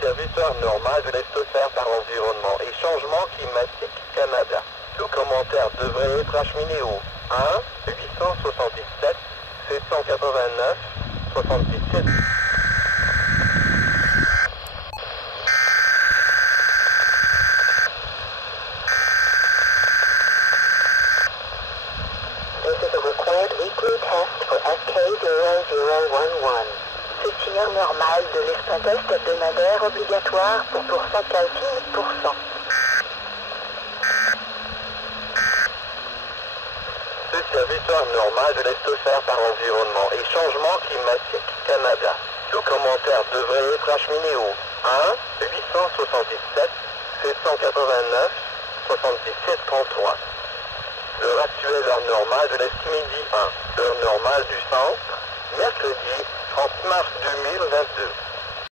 service heure normale de l'Est offert par Environnement et Changement Climatique Canada. Tout commentaire devrait être acheminé au 1 877 789 77. This is a required weekly test for SK0011. Ceci est normal de l'extra test hebdomadaire obligatoire pour pourcentage 10%. Ce service heure normale de l'Est offert par Environnement et Changement Climatique Canada. Tout commentaire devrait être acheminé au 1 877 789 77 33. L'heure actuelle, heure normale de l'Est midi 1. Heure normale du centre, mercredi 30 mars 2022.